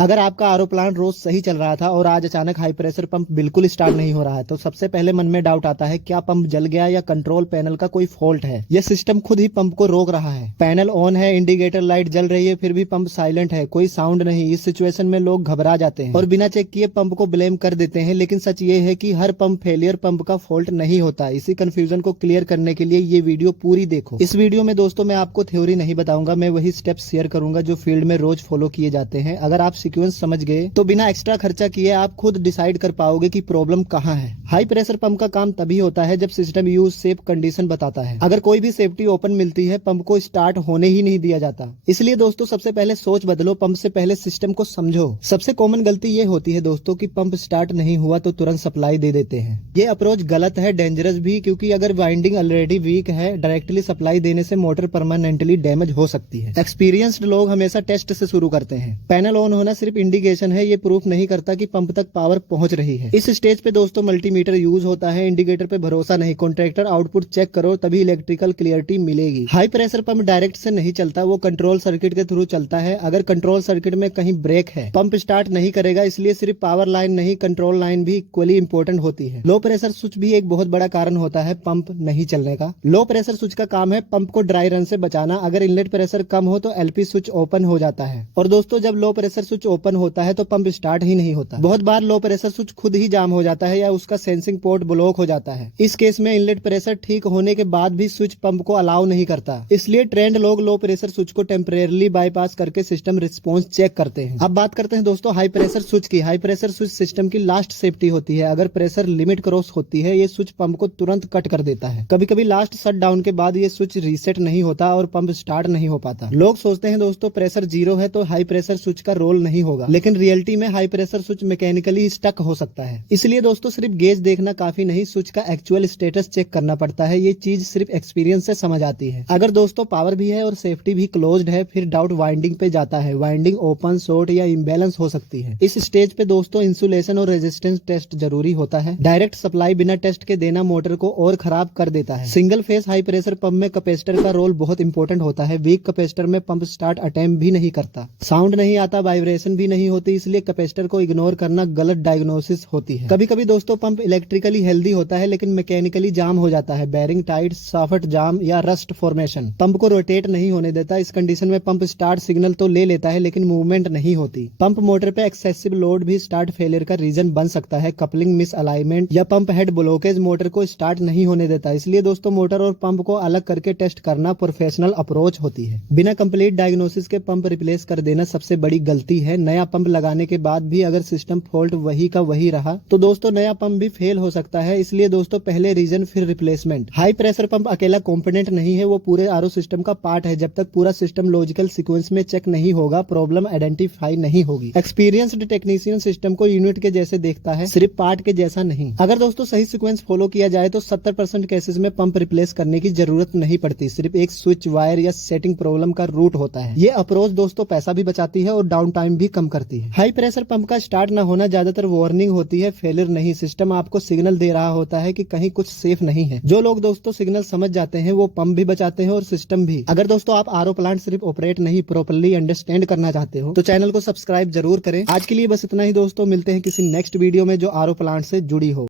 अगर आपका RO plant रोज सही चल रहा था और आज अचानक हाई प्रेशर पंप बिल्कुल स्टार्ट नहीं हो रहा है तो सबसे पहले मन में डाउट आता है, क्या पंप जल गया या कंट्रोल पैनल का कोई फॉल्ट है। यह सिस्टम खुद ही पंप को रोक रहा है। पैनल ऑन है, इंडिकेटर लाइट जल रही है, फिर भी पंप साइलेंट है, कोई साउंड नहीं। इस सिचुएशन में लोग घबरा जाते हैं और बिना चेक किए पंप को ब्लेम कर देते हैं, लेकिन सच ये है कि हर पंप फेलियर पंप का फॉल्ट नहीं होता। इसी कंफ्यूजन को क्लियर करने के लिए ये वीडियो पूरी देखो। इस वीडियो में दोस्तों मैं आपको थ्योरी नहीं बताऊंगा, मैं वही स्टेप्स शेयर करूंगा जो फील्ड में रोज फॉलो किए जाते हैं। अगर आप सीक्वेंस समझ गए तो बिना एक्स्ट्रा खर्चा किए आप खुद डिसाइड कर पाओगे कि प्रॉब्लम कहाँ है। हाई प्रेशर पंप का काम तभी होता है जब सिस्टम यूज सेफ कंडीशन बताता है। अगर कोई भी सेफ्टी ओपन मिलती है पंप को स्टार्ट होने ही नहीं दिया जाता। इसलिए दोस्तों सबसे पहले सोच बदलो, पंप से पहले सिस्टम को समझो। सबसे कॉमन गलती ये होती है दोस्तों कि पंप स्टार्ट नहीं हुआ तो तुरंत सप्लाई दे देते हैं। ये अप्रोच गलत है, डेंजरस भी, क्योंकि अगर वाइंडिंग ऑलरेडी वीक है डायरेक्टली सप्लाई देने से मोटर परमानेंटली डैमेज हो सकती है। एक्सपीरियंस्ड लोग हमेशा टेस्ट से शुरू करते हैं। पैनल ऑन होना सिर्फ इंडिकेशन है, ये प्रूफ नहीं करता कि पंप तक पावर पहुंच रही है। इस स्टेज पे दोस्तों मल्टीमीटर यूज होता है, इंडिकेटर पे भरोसा नहीं। कॉन्ट्रैक्टर आउटपुट चेक करो, तभी इलेक्ट्रिकल क्लियरिटी मिलेगी। हाई प्रेशर पंप डायरेक्ट से नहीं चलता, वो कंट्रोल सर्किट के थ्रू चलता है। अगर कंट्रोल सर्किट में कहीं ब्रेक है पंप स्टार्ट नहीं करेगा। इसलिए सिर्फ पावर लाइन नहीं, कंट्रोल लाइन भी इक्वली इंपॉर्टेंट होती है। लो प्रेशर स्विच भी एक बहुत बड़ा कारण होता है पंप नहीं चलने का। लो प्रेशर स्विच का काम है पंप को ड्राई रन से बचाना। अगर इनलेट प्रेशर कम हो तो एलपी स्विच ओपन हो जाता है, और दोस्तों जब लो प्रेशर स्विच ओपन होता है तो पंप स्टार्ट ही नहीं होता। बहुत बार लो प्रेशर स्विच खुद ही जाम हो जाता है या उसका सेंसिंग पोर्ट ब्लॉक हो जाता है। इस केस में इनलेट प्रेशर ठीक होने के बाद भी स्विच पंप को अलाउ नहीं करता। इसलिए ट्रेंड लोग लो प्रेशर स्विच को टेम्परेरली बाईपास करके सिस्टम रिस्पॉन्स चेक करते हैं। अब बात करते हैं दोस्तों हाई प्रेशर स्विच की। हाई प्रेशर स्विच सिस्टम की लास्ट सेफ्टी होती है। अगर प्रेशर लिमिट क्रॉस होती है ये स्विच पंप को तुरंत कट कर देता है। कभी कभी लास्ट शट डाउन के बाद ये स्विच रीसेट नहीं होता और पंप स्टार्ट नहीं हो पाता। लोग सोचते हैं दोस्तों प्रेशर जीरो है तो हाई प्रेशर स्विच का रोल नहीं होगा, लेकिन रियलिटी में high pressure switch mechanically stuck हो सकता है। इसलिए दोस्तों सिर्फ गेज देखना काफी नहीं, स्विच का एक्चुअल स्टेटस चेक करना पड़ता है। ये चीज सिर्फ एक्सपीरियंस से समझ आती है। अगर दोस्तों पावर भी है और सेफ्टी भी क्लोज्ड है फिर डाउट वाइंडिंग पे जाता है। वाइंडिंग ओपन, शॉर्ट या इम्बैलेंस हो सकती है। इस स्टेज पे दोस्तों इंसुलेशन और रेजिस्टेंस टेस्ट जरूरी होता है। डायरेक्ट सप्लाई बिना टेस्ट के देना मोटर को और खराब कर देता है। Single phase high pressure pump में कैपेसिटर का रोल बहुत इंपॉर्टेंट होता है। वीक कैपेसिटर में पंप स्टार्ट अटेम्प्ट भी नहीं करता, साउंड नहीं आता, वाइब्रेशन भी नहीं होती। इसलिए कैपेसिटर को इग्नोर करना गलत डायग्नोसिस होती है। कभी कभी दोस्तों पंप इलेक्ट्रिकली हेल्दी होता है लेकिन मैकेनिकली जाम हो जाता है। बेरिंग टाइट, शाफ्ट जाम या रस्ट फॉर्मेशन पंप को रोटेट नहीं होने देता। इस कंडीशन में पंप स्टार्ट सिग्नल तो ले लेता है लेकिन मूवमेंट नहीं होती। पंप मोटर पे एक्सेसिव लोड भी स्टार्ट फेलियर का रीजन बन सकता है। कपलिंग मिस अलाइनमेंट या पंप हेड ब्लॉकेज मोटर को स्टार्ट नहीं होने देता। इसलिए दोस्तों मोटर और पंप को अलग करके टेस्ट करना प्रोफेशनल अप्रोच होती है। बिना कंप्लीट डायग्नोसिस के पंप रिप्लेस कर देना सबसे बड़ी गलती है। नया पंप लगाने के बाद भी अगर सिस्टम फॉल्ट वही का वही रहा तो दोस्तों नया पंप भी फेल हो सकता है। इसलिए दोस्तों पहले रीजन फिर रिप्लेसमेंट। हाई प्रेशर पंप अकेला कंपोनेंट नहीं है, वो पूरे आरओ सिस्टम का पार्ट है। जब तक पूरा सिस्टम लॉजिकल सीक्वेंस में चेक नहीं होगा प्रॉब्लम आइडेंटिफाई नहीं होगी। एक्सपीरियंस्ड टेक्नीशियन सिस्टम को यूनिट के जैसे देखता है, सिर्फ पार्ट के जैसा नहीं। अगर दोस्तों सही सीक्वेंस फॉलो किया जाए तो 70% केसेस में पंप रिप्लेस करने की जरूरत नहीं पड़ती। सिर्फ एक स्विच, वायर या सेटिंग प्रॉब्लम का रूट होता है। ये अप्रोच दोस्तों पैसा भी बचाती है और डाउन टाइम भी कम करती है। हाई प्रेशर पंप का स्टार्ट न होना ज्यादातर वार्निंग होती है, फेलियर नहीं। सिस्टम आपको सिग्नल दे रहा होता है कि कहीं कुछ सेफ नहीं है। जो लोग दोस्तों सिग्नल समझ जाते हैं वो पंप भी बचाते हैं और सिस्टम भी। अगर दोस्तों आप आरओ प्लांट सिर्फ ऑपरेट नहीं प्रॉपर्ली अंडरस्टैंड करना चाहते हो तो चैनल को सब्सक्राइब जरूर करें। आज के लिए बस इतना ही दोस्तों, मिलते हैं किसी नेक्स्ट वीडियो में जो आरओ प्लांट से जुड़ी हो।